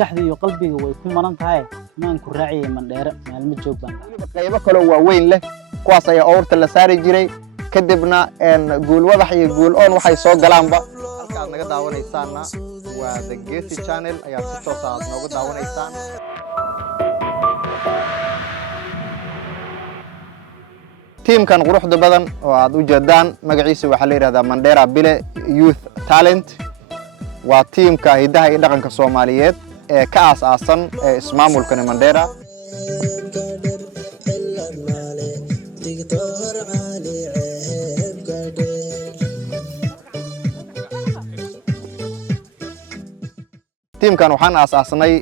maskaxda iyo qalbiga way ku maran tahay maan ku raaciyay mandheera maalmo joog baan qaybo kale waa weyn leh kuwaas ayaa awrta la saari jiray kadibna guul wadax iyo guul on waxay soo galaanba halka naga daawanaysaana waa The Geesi Channel ayaa si toos ah nooga daawanaysaan teamkan quruxda badan oo aad u jeedaan magaciisa waxa la yiraahdaa Mandera Bile Youth Talent waa teamka hidaha iyo dhaqanka Soomaaliyeed ee ka aasaasan ismaamulka Mandera teamkan waxaan aasaasnay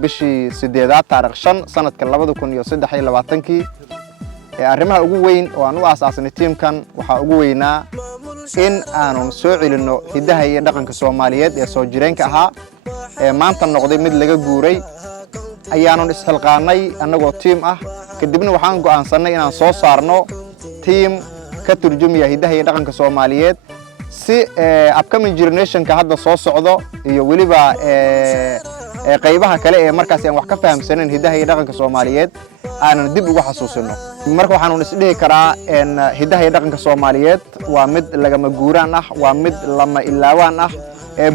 bishii 8 taariikh 5 sanadka 2023 arrimaha ugu weyn oo aan u aasaasnay teamkan waxa ugu weynaa in aanu soo celino hidaha iyo dhaqanka Soomaaliyeed ee soo jireenka ahaa maanta noqday mid laga guuray ayaanu isxilqaanay anagoo team ah kadibna waxaan go'aansanay inaan soo saarno team ka turjumaya hidaha iyo dhaqanka Soomaaliyeed si upcoming generation-ka hadda soo socdo iyo waliba qaybaha kale ee markaas aan wax ka fahamsanin hidaha iyo dhaqanka Soomaaliyeed aanan dib ugu xasuusino marka waxaan isdhihi karaa hidaha iyo dhaqanka Soomaaliyeed waa mid lagama guuraan ah waa mid lama ilaawaan ah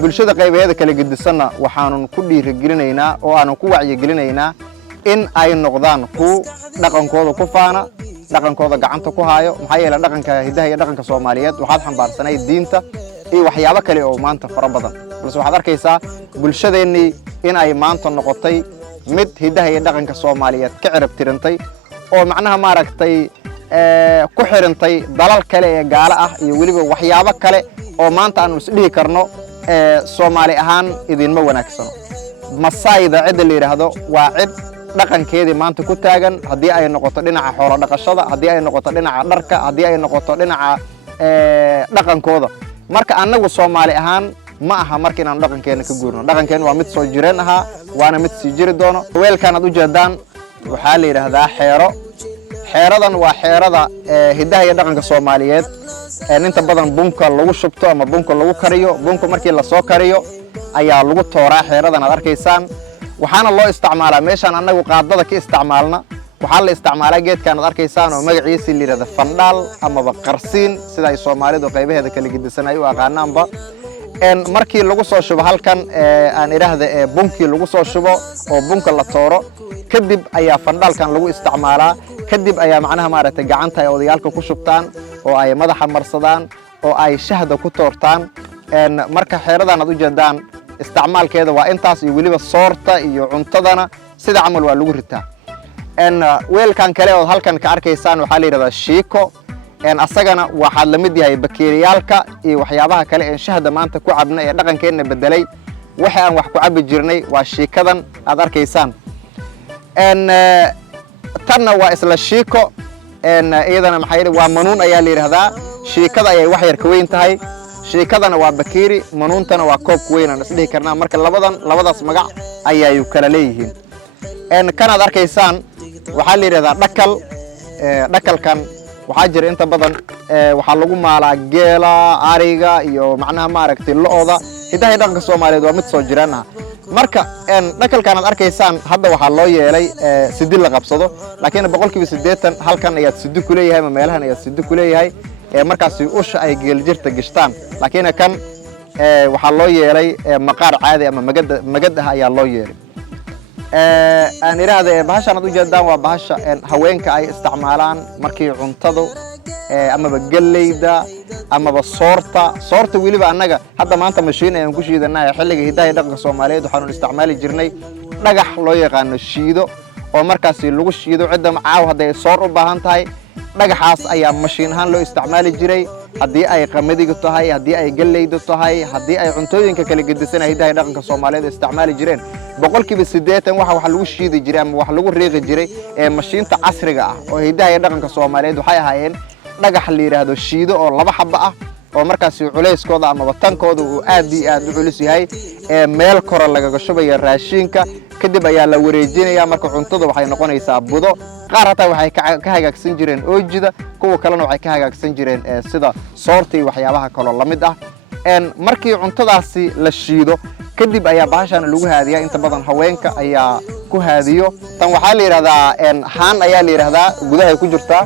bulshada qaybaheeda kala gedisanna waxaan ku dhiirigelinaynaa oo aan ku wacyigelinaynaa in ay noqdaan ku dhaqankooda ku faana dhaqankooda gacanta ku haayo maxay yeelay dhaqanka hidaha iyo dhaqanka Soomaaliyeed waxaad xambaarsanay diinta iyo waxyaabo kale oo maanta fara badan balse waxaad arkaysaa bulshadeennii in ay maanta noqotay mid hidaha iyo dhaqanka Soomaaliyeed ka cirib tirantay oo macnaha maaragtay ku xirantay dalal kale ee gaala ah iyo waliba waxyaabo kale oo maanta aan isdhihi karno Soomaali ahaan idinma wanaagsano Masaayda cid la yiraahdo waa cid dhaqankeedii maanta ku taagan hadii ay noqoto dhinaca xoolo dhaqashada hadii ay noqoto dhinaca dharka hadii ay noqoto dhinaca dhaqankooda marka anagu Soomaali ahaan ma aha markii aan dhaqankeena ka guurno dhaqankeena waa mid soo jireen aha waana mid sii jiri doono weelkan aad u jeedaan waxa la yiraahdaa xeeradan waa xeerada hidaha iyo dhaqanka Soomaaliyeed inta badan bunka lagu shubto ama bunka lagu kariyo bunka markii la soo kariyo ayaa lagu tooraa xeeradan aad arkaysaan waxaana loo isticmaalaa meeshan anagu qaadada ka isticmaalna waxa la isticmaalaa geedkan aad arkaysaan oo magaciisa la yiraahdo fandhaal ama qarsiin sida ay Soomaalidu qaybaheeda kala gedisanay u aqaanaanba markii lagu soo shubo halkan aan iraahdo bunkii lagu soo shubo oo bunka la tooro kadib ayaa fandhaalkan lagu isticmaalaa kadib ayaa macnaha maaragtay gacanta ay odayaalka ku shubtaan oo ay madaxa marsadaan oo ay shahda ku toortaan marka xeeradan aad u jeedaan isticmaalkeeda waa intaas iyo waliba soorta iyo cuntadana sida camal waa lagu ritaa weelkan kale oo halkan ka arkaysaan waxa la yiraahdaa shiiko asagana waxa la mid yahay bakeeriyaalka iyo waxyaabaha kale ee shahda maanta ku cabna ee dhaqankeena bedelay waxa aan wax ku cabi jirnay waa shiikadan aad arkaysaan tanna waa isla shiiko iyadana maxay waa manuun ayaa la yiraahdaa shiikada ay wax yar ka weyn tahay shiikadana waa bakeeri manuuntana waa koob weyn aan isdhihi karnaa marka labadaas magac ayay kala leeyihiin kan aad arkaysaan waxa la yiraahdaa dhakalkan waxa jira inta badan waxa lagu maalaa geela ariga iyo macnaha maaragtay lo'da hidaha dhaqanka Soomaaliyeed waa mid soo jiraan ah marka dhakalkan aad arkaysaan hadda waxa loo yeelay sidii la qabsado laakiin 80% halkan ayaad sidii ku leeyahay ama meelahan ayaad sidii ku leeyahay markaas usha ay geel jirta gishtaan laakiin kan waxa loo yeelay maqaar caadi ama magad ah ayaa loo yeelay aan iraahdo bahashan aad u jeedaan waa bahasha haweenka ay isticmaalaan markii cuntadu ama galeyda ama soorta waliba anaga hadda maanta mashiin ayaan ku shiidanaa xilliga hidaha dhaqanka Soomaaliyeed waxaanu isticmaali jirnay dhagax loo yaqaan shiido oo markaas lagu shiido cidda macaaw haday soor u baahan tahay dhagaxaas ayaa mashiin ahaan loo isticmaali jiray hadii ay qamadiga tahay hadii ay galeyda tahay hadii ay cuntooyinka kala gedisan hidaha dhaqanka Soomaaliyeed isticmaali jireen 80% waxa lagu shiidi jiray ama wax lagu reeqi jiray mashiinta casriga ah oo hidaha dhaqanka Soomaaliyeed waxay ahaayeen dhagax la yiraahdo shiido oo laba xabba ah oo markaas culeyskooda ama watankooda uu aad u culus yahay meel kor laga shubayo raashinka kadib ayaa la wareejinaya marka cuntada waxay noqonaysaa budo qaar hata waxay ka hagaagsan jireen oojida kuwa kalena waxay ka hagaagsan jireen sida soorta iyo waxyaabaha kale la mid ah markii cuntadaasi la shiido kadib ayaa bahashan lagu haadiyaa inta badan haweenka ayaa ku haadiyo tan waxa la yiraahdaa haan ayaa la yiraahdaa gudaha ku jirtaa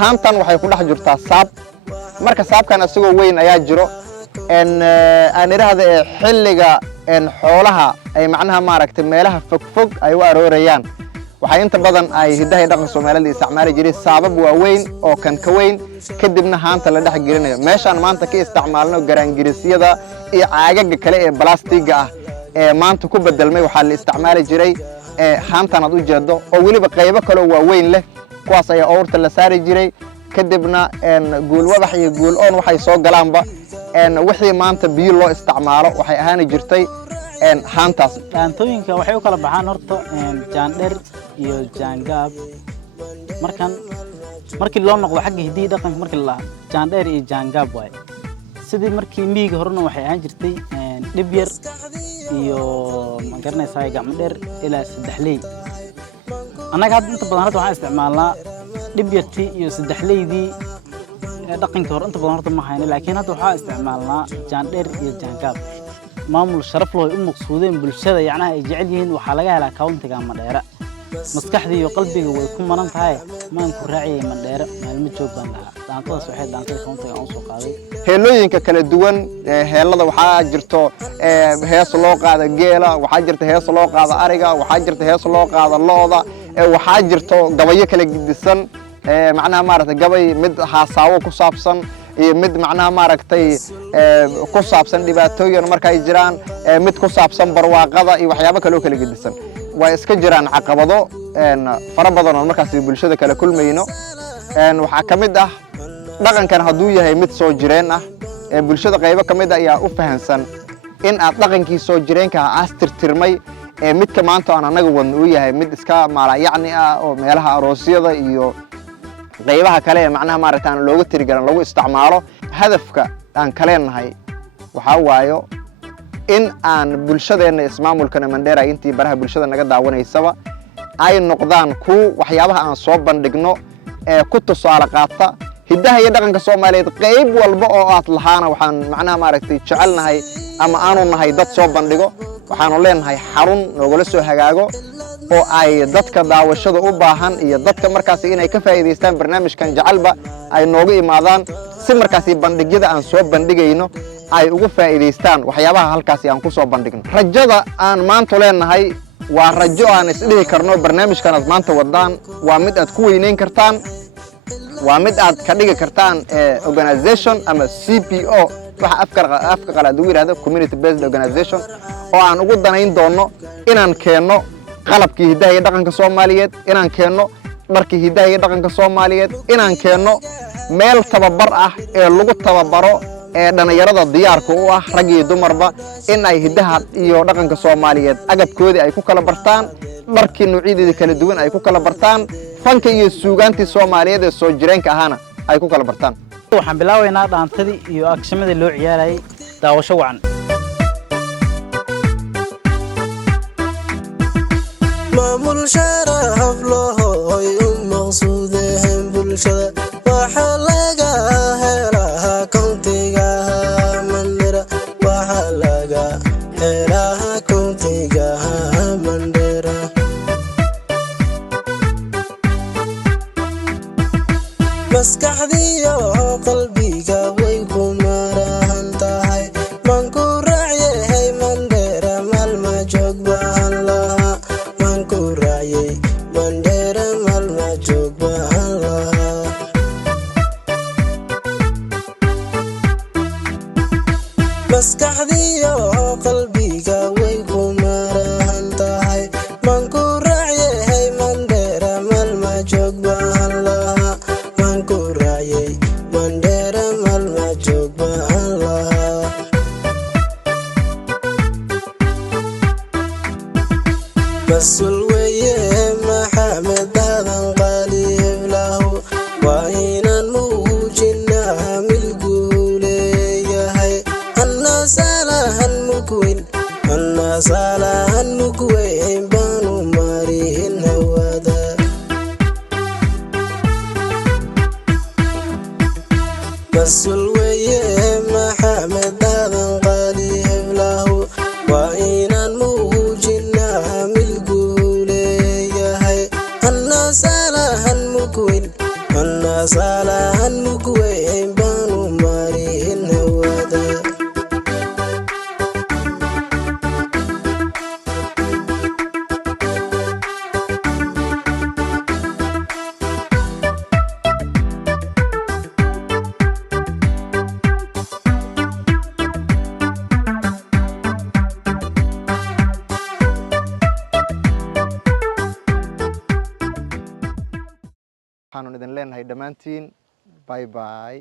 haantan waxay ku dhex jirtaa saab marka saabkan asagoo weyn ayaa jiro aan iraahdo xilliga xoolaha ay macnaha maaragtay meelaha fog ay u aroorayaan waxay inta badan ay hidaha dhaqanka Soomaaliyeed isticmaali jireen saabab waaweyn oo kan ka weyn kadibna haanta la dhex gelinayo meeshaan maanta ka isticmaalno garaangirisyada iyo caagaga kale ee balastiga ah ee maanta ku bedelmay waxa la isticmaali jiray haantan aad u jeedo oo waliba qaybo kale oo waaweyn leh kuwaas ayaa awrta la saari jiray kadibna guul wadax iyo guul oon waxay soo galaanba wixii maanta biyo loo isticmaalo waxay ahaan jirtay haantaas dhaantooyinka waxay u kala baxaan horta jaandheer iyo jaangaab markii loo noqdo xagga hidaha dhaqanka markii la jaandheer iyo jaangaab way sidii markii miyiga horena waxay ahaan jirtay dhib yar iyo ma garanaysaa gacmo dheer ilaa 3 leey anaga hadda inta badan waxaan isticmaalnaa dhib yartii iyo 3 leeydii dhaqanka hor inta badan horta ma hayno laakiin hadda waxaan isticmaalnaa jaandheer iyo jaangaab maamul sharaf loo u maqsuudeen bulshada yacnaha ay jecel yihiin waxa laga helaa countiga Mandheera maskaxdii iyo qalbiga way ku maran tahay maan ku raaciyay Mandheera maalmo joog baan lahaa dhaantadaas waxay dhaantada countiga aan soo qaaday heelooyinka kala duwan heelada waxaa jirto hees loo qaado geela waxaa jirto hees loo qaado ariga waxaa jirto hees loo qaado looda waxaa jirto gabayo kala gidisan macnaha maaragtay gabay mid haasaawo ku saabsan iyo mid macnaha maaragtay ku saabsan dhibaatooyin marka ay jiraan mid ku saabsan barwaaqada iyo waxyaabo kale oo kala gidisan way iska jiraan caqabado fara badan oo markaas bulshada kala kulmayno waxa kamid ah dhaqankan haduu yahay mid soo jireen ah bulshada qaybo kamid ah ayaa u fahansan in aad dhaqankii soo jireenka aastirtirmay midka maanta aan anaga wadno uu yahay mid iska maalayacni ah oo meelaha aroosyada iyo qaybaha kale ee macnaha maaragtaan looga tirigalan lagu isticmaalo hadafka aan kaleenahay waxa waayo in aan bulshadeena ismaamulkana Mandheera intii baraha bulshada naga daawanaysaba ay noqdaan ku waxyaabaha aan soo bandhigno ee ku tusaale qaata hidaha iyo dhaqanka Soomaaliyeed qayb walba oo aad lahaana waxaan macnaha maaragtay jecelnahay ama aanu nahay dad soo bandhigo waxaanu leenahay xarun noogala soo hagaago oo ay dadka daawashada u baahan iyo dadka markaas inay ka faa'iideystaan barnaamijkan jacelba ay nooga imaadaan si markaas bandhigyada aan soo bandhigayno ay ugu faa'iideystaan waxyaabaha halkaas aan ku soo bandhigno rajada aan maanta leenahay waa rajo aan isdhihi karno barnaamijkan aad maanta wadaan waa mid aad ku weyneyn kartaan waa mid aad ka dhigi kartaan organization ama CPO waxa afka qalaad ugu yiraahdo community based organization oo aan ugu danayn doono inaan keeno qalabkii hidaha iyo dhaqanka Soomaaliyeed inaan keeno dharkii hidaha iyo dhaqanka Soomaaliyeed inaan keeno meel tababar ah ee lagu tababaro dhalinyarada diyaarka u ah rag iyo dumarba in ay hidaha iyo dhaqanka Soomaaliyeed agabkoodii ay ku kala bartaan dharkii noocyadii kala duwan ay ku kala bartaan fanka iyo suugaantii Soomaaliyeed ee soo jireenka ahana ay ku kala bartaan waxaan bilaaweynaa dhaantadii iyo akshamadii loo ciyaarayay daawasho wacan maamul sharaf loo maqsuudeen bulshada waxa laga helaa countiga Mandheera waxa laga helaa countiga Mandheera maskaxdiyo qalbiga way ku maran tahay man ku raaciyay Mandheera maalma joog baan lahaa man ku raaciyay Mandheera maalma joog baan lahaa maskaxdiyo qalbiga way ku maran tahay man ku raaciyay Mandheera maalma joog baan lahaa man ku raaciyay Mandheera maalma joog baan lahaa مسؤول وياه محمد هذا قليب له وإن الموجنا ملقولي هاي الناس على هالمكوين الناس على هالمكوين بانو مارين هوادا مسؤول وياه محمد أحمد هذا قالي هبله وإن موجنا ملقولي يا هاي الناس على المكوين الناس على المكوين بانو ماري النوادا waxaanu idin leenahay dhammaantiin bye bye